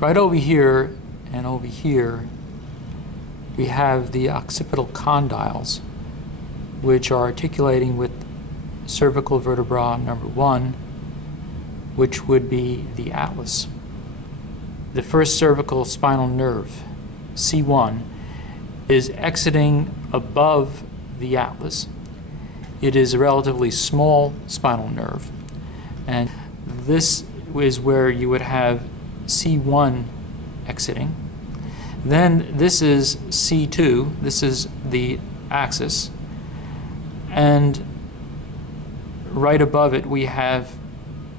Right over here and over here, we have the occipital condyles, which are articulating with cervical vertebra number 1, which would be the atlas. The first cervical spinal nerve, C1, is exiting above the atlas. It is a relatively small spinal nerve, and this is where you would have C1 exiting. Then this is C2, this is the axis, and right above it we have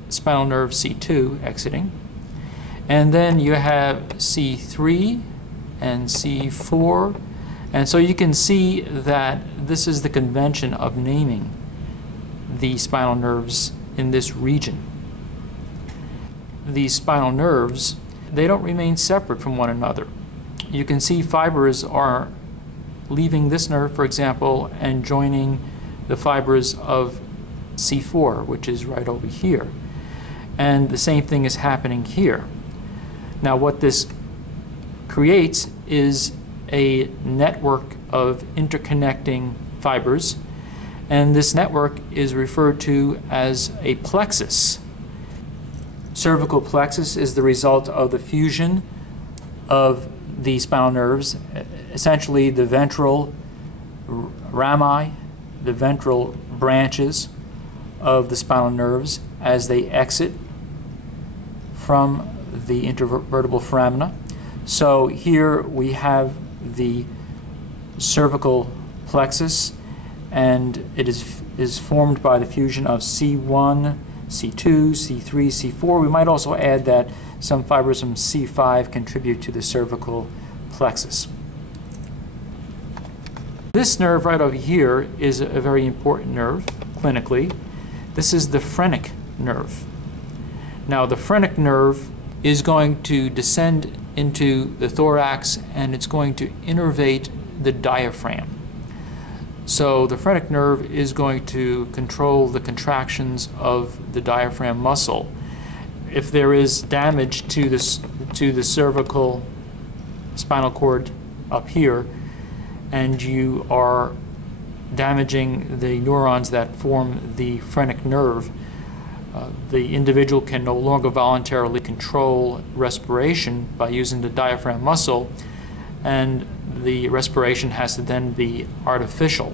spinal nerve C2 exiting. And then you have C3 and C4, and so you can see that this is the convention of naming the spinal nerves in this region. These spinal nerves, they don't remain separate from one another. You can see fibers are leaving this nerve, for example, and joining the fibers of C4, which is right over here. And the same thing is happening here. Now what this creates is a network of interconnecting fibers, and this network is referred to as a plexus. Cervical plexus is the result of the fusion of the spinal nerves, essentially the ventral rami, the ventral branches of the spinal nerves as they exit from the intervertebral foramina. So here we have the cervical plexus, and it is formed by the fusion of C1, C2, C3, C4. We might also add that some fibers from C5 contribute to the cervical plexus. This nerve right over here is a very important nerve clinically. This is the phrenic nerve. Now the phrenic nerve is going to descend into the thorax, and it's going to innervate the diaphragm. So the phrenic nerve is going to control the contractions of the diaphragm muscle. If there is damage to the cervical spinal cord up here, and you are damaging the neurons that form the phrenic nerve, the individual can no longer voluntarily control respiration by using the diaphragm muscle, and the respiration has to then be artificial.